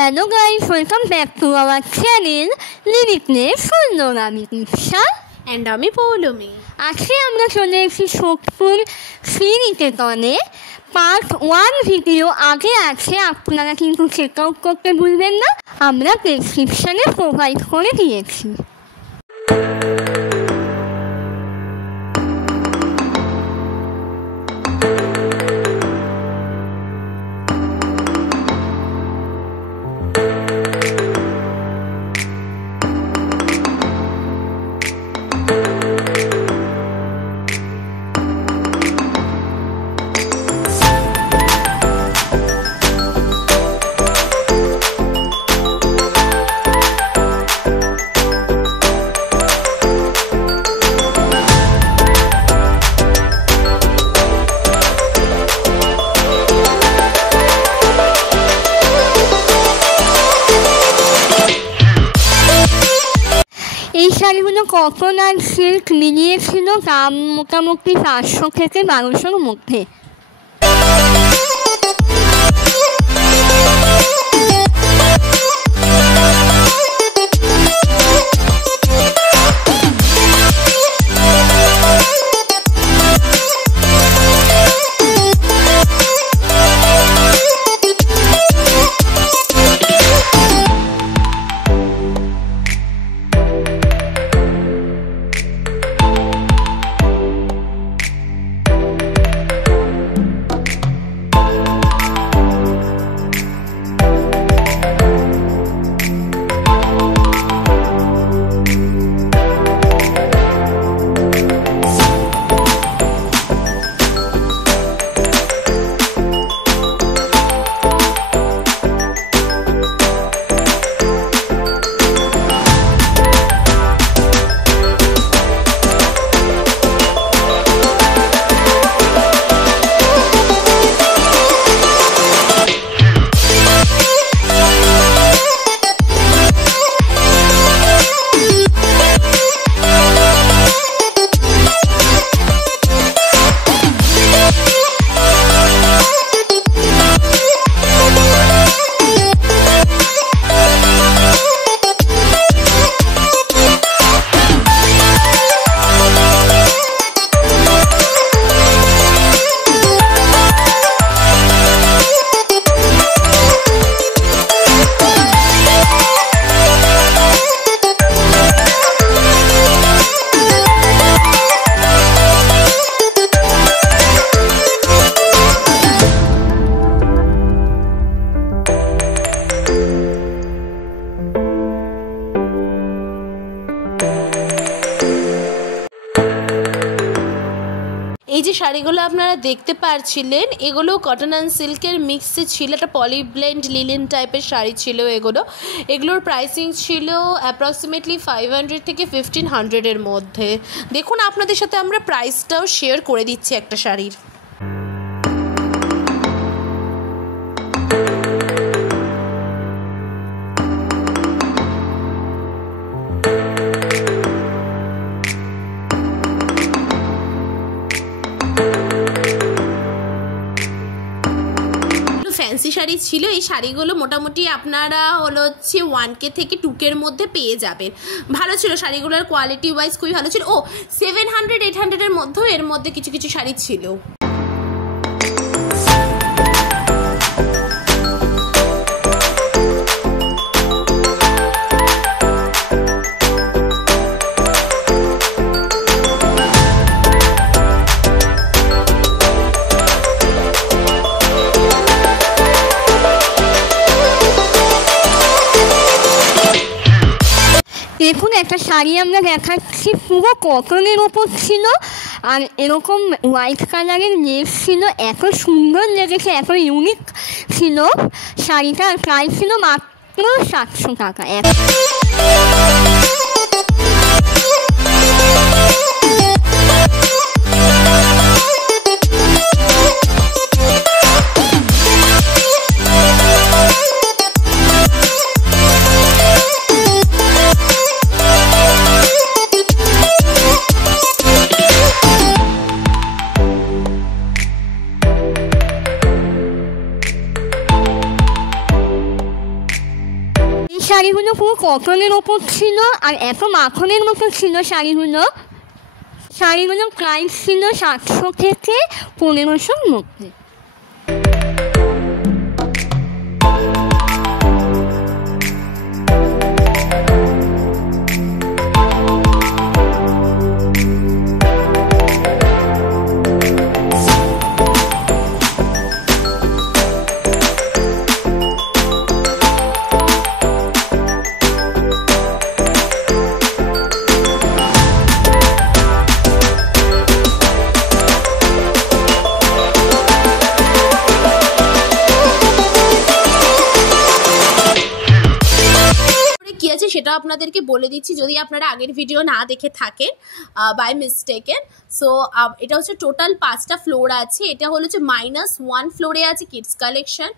Hello guys, welcome back to our channel লিরিকনে সুন্দর। আমি দীক্ষা অ্যান্ড আমি পৌলমি। আজকে আমরা চলে এসেছি সোদপুর শ্রীনিকেতনে। পার্ট 1 ভিডিও আগে আছে, আপনারা কিন্তু চেক আউট করতে ভুলবেন না, আমরা ডেসক্রিপশানে প্রোভাইড করে দিয়েছি। এই শাড়িগুলো কটন আর সিল্ক মিলিয়েছিল, দাম মোটামুটি 500 থেকে 1200-র মধ্যে। এই যে শাড়িগুলো আপনারা দেখতে পাচ্ছিলেন, এগুলো কটন অ্যান্ড সিল্কের মিক্সে ছিল, একটা পলি ব্লেন্ড লিলেন টাইপের শাড়ি ছিল এগুলোর প্রাইসিং ছিল অ্যাপ্রক্সিমেটলি 500 থেকে 1500-এর মধ্যে। দেখুন, আপনাদের সাথে আমরা প্রাইসটাও শেয়ার করে দিচ্ছি একটা শাড়ির। ফ্যান্সি শাড়ি ছিল। এই শাড়িগুলো মোটামুটি আপনারা হচ্ছে 1K থেকে 2K-র মধ্যে পেয়ে যাবেন। ভালো ছিল শাড়িগুলোর, কোয়ালিটি ওয়াইজ খুবই ভালো ছিল। 700-800-এর মধ্যেও এর মধ্যে কিছু কিছু শাড়ি ছিল। দেখুন, একটা শাড়ি আমরা দেখাচ্ছি, পুরো কটনের ওপর ছিল আর এরকম হোয়াইট কালারের লেস ছিল। এত সুন্দর লেগেছে, এত ইউনিক ছিল শাড়িটা। প্রাইস ছিল মাত্র 700 টাকা। শাড়িগুলো পুরো কটনের ওপর ছিল আর এত মাখনের মতো ছিল শাড়িগুলো প্রাইস ছিল 700 থেকে 1500-র মধ্যে। সেটা আপনাদেরকে বলে দিচ্ছি যদি আপনারা আগের ভিডিও না দেখে থাকেন বাই মিস্টেকেন। সো এটা হচ্ছে টোটাল 5টা ফ্লোর আছে। এটা হলো যে -1 ফ্লোরে আছে kids collection,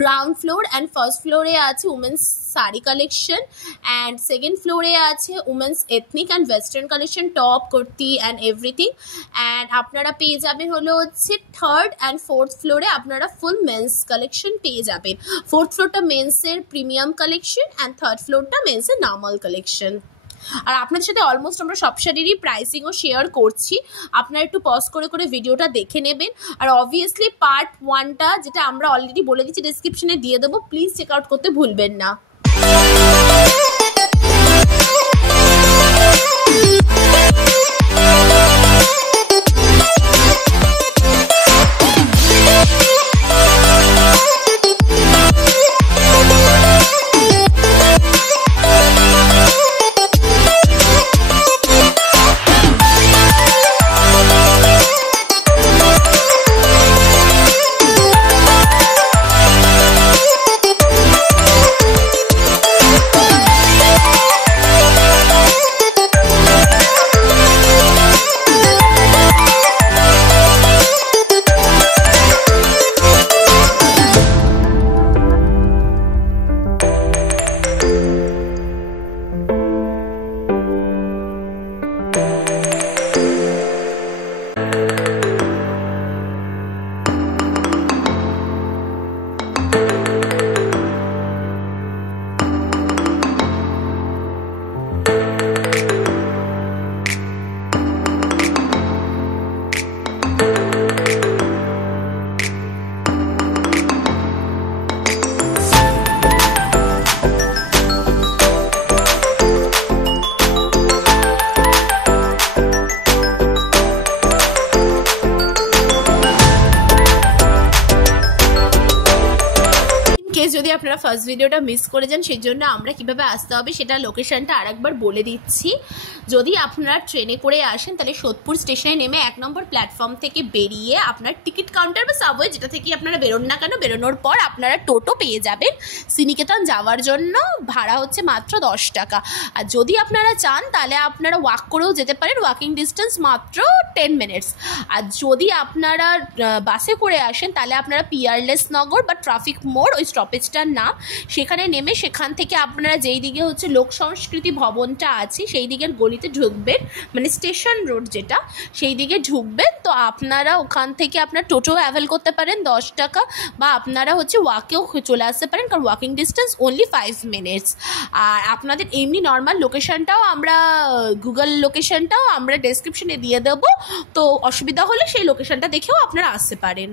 ground floor and first ফ্লোরে আছে women's sari collection, and second ফ্লোরে আছে women's ethnic and western collection, top kurti and everything. And আপনারা পেয়ে যাবেন হলো হচ্ছে থার্ড অ্যান্ড ফোর্থ ফ্লোরে আপনারা ফুল মেন্স কালেকশন পেয়ে যাবেন। ফোর্থ ফ্লোরটা মেন্সের প্রিমিয়াম কালেকশন অ্যান্ড থার্ড ফ্লোরটা মেন্সের নর্মাল কালেকশন। আর আপনাদের সাথে অলমোস্ট আমরা সব শাড়িরই প্রাইসিংও শেয়ার করছি, আপনারা একটু পজ করে করে ভিডিওটা দেখে নেবেন। আর অবভিয়াসলি পার্ট 1টা যেটা আমরা অলরেডি বলে দিচ্ছি ডেসক্রিপশনে দিয়ে দেবো, প্লিজ চেক আউট করতে ভুলবেন না। যদি আপনারা ফার্স্ট ভিডিওটা মিস করে যান সেই জন্য আমরা কিভাবে আসতে হবে সেটা লোকেশনটা আরেকবার বলে দিচ্ছি। যদি আপনারা ট্রেনে করে আসেন তাহলে সোদপুর স্টেশনে নেমে 1 নম্বর প্ল্যাটফর্ম থেকে বেরিয়ে আপনার টিকিট কাউন্টার বা সাবওয়ে যেটা থেকে আপনারা বেরোন না কেন, বেরোনোর পর আপনারা টোটো পেয়ে যাবেন। শ্রীনিকেতন যাওয়ার জন্য ভাড়া হচ্ছে মাত্র 10 টাকা। আর যদি আপনারা চান তাহলে আপনারা ওয়াক করেও যেতে পারেন, ওয়াকিং ডিস্টেন্স মাত্র 10 মিনিটস। আর যদি আপনারা বাসে করে আসেন তাহলে আপনারা পিয়ারলেস নগর বা ট্রাফিক মোড় ওই স্টপেজটার নাম, সেখানে নেমে সেখান থেকে আপনারা যেই দিকে হচ্ছে লোক সংস্কৃতি ভবনটা আছে সেই দিকের গলিতে ঢুকবেন, মানে স্টেশন রোড যেটা সেই দিকে ঢুকবেন। তো আপনারা ওখান থেকে আপনার টোটো অ্যাভেল করতে পারেন 10 টাকা, বা আপনারা হচ্ছে ওয়াকেও চলে আসতে পারেন, কারণ ওয়াকিং ডিস্টেন্স অনলি 5 মিনিটস। আর আপনাদের এমনি নর্মাল লোকেশনটাও আমরা গুগল লোকেশনটাও আমরা ডেসক্রিপশনে দিয়ে দেবো, তো অসুবিধা হলে সেই লোকেশনটা দেখেও আপনারা আসতে পারেন।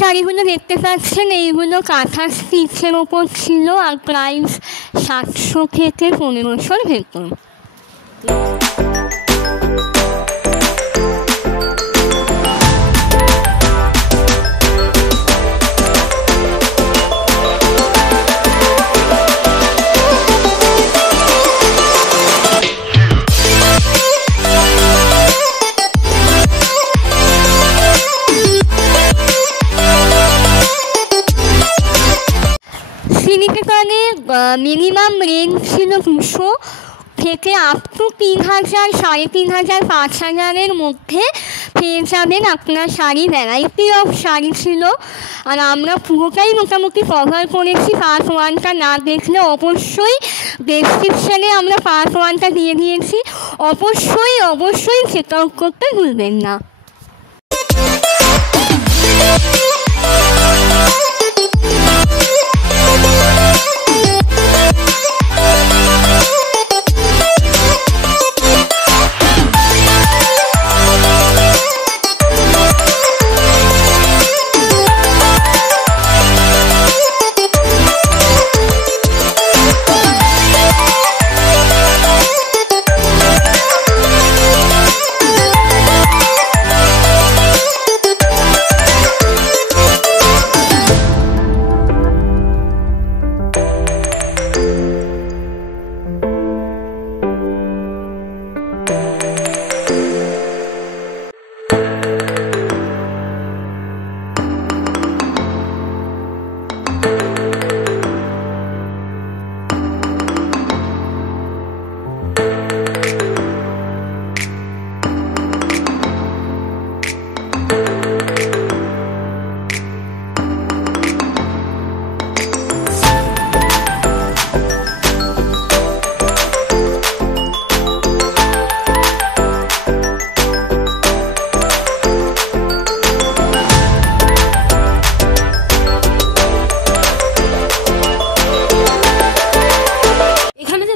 শাড়িগুলো দেখতে পাচ্ছেন এইগুলো কাঁথা স্টিচের ওপর ছিল আর প্রাইস 700 থেকে 1500-র ভেতর। মিনিমাম রেঞ্জ ছিল 200 থেকে আপ টু 3000, 3500, 5000-এর মধ্যে পেয়ে যাবেন আপনার শাড়ি। ভ্যারাইটি অফ শাড়ি ছিল, আর আমরা পুরোটাই মোটামুটি কভার করেছি। পার্ট 1টা না দেখলে অবশ্যই ডেসক্রিপশানে আমরা পার্ট 1টা দিয়ে দিয়েছি, অবশ্যই চেক আউট করতে ভুলবেন না।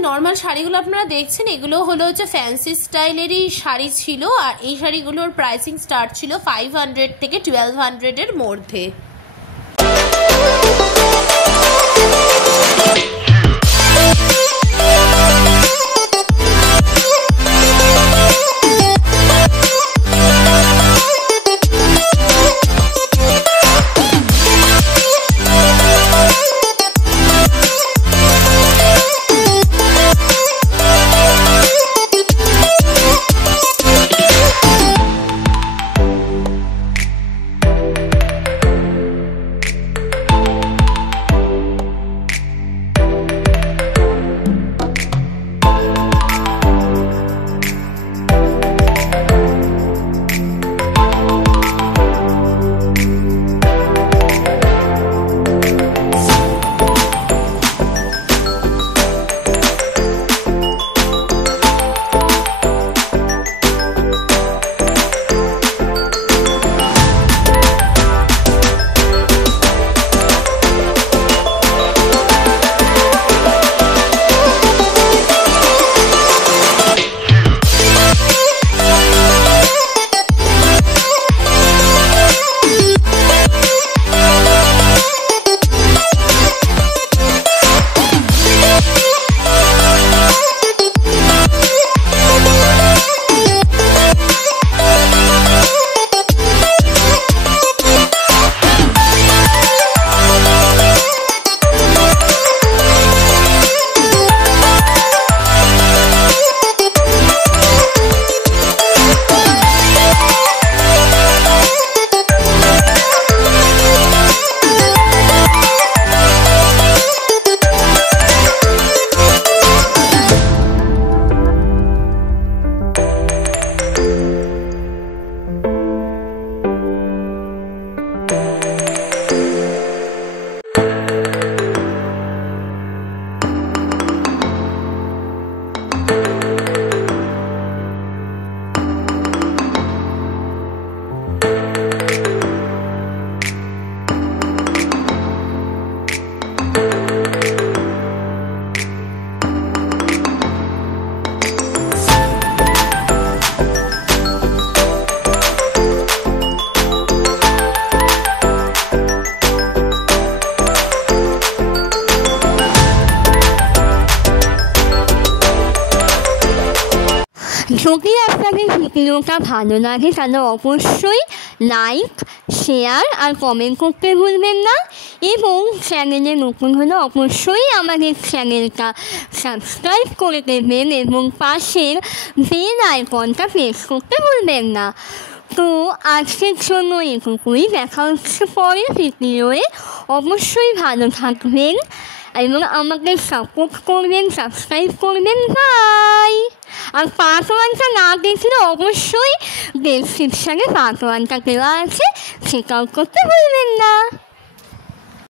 নর্মাল শাড়িগুলো আপনারা দেখছেন, এগুলো হলো হচ্ছে ফ্যান্সি স্টাইলেরই শাড়ি ছিল, আর এই শাড়িগুলোর প্রাইসিং স্টার্ট ছিল 500 থেকে 1200-এর মধ্যে। যদি আপনাদের ভিডিওটা ভালো লাগে তাহলে অবশ্যই লাইক, শেয়ার আর কমেন্ট করতে ভুলবেন না, এবং চ্যানেলে নতুন হলে অবশ্যই আমাদের চ্যানেলটা সাবস্ক্রাইব করে দেবেন এবং পাশের বেল আইকনটা প্রেস করতে ভুলবেন না। তো আজকের জন্য এটুকুই, দেখা হচ্ছে পরের ভিডিওয়ে। অবশ্যই ভালো থাকবেন। এবং আমাকে সাপোর্ট করবেন, সাবস্ক্রাইব করবেন। বাই। আর পার্ট 1টা না দেখলে অবশ্যই ডেসক্রিপশানে পার্ট 1টা দেওয়া আছে, চেক আউট করতে ভুলবেন না।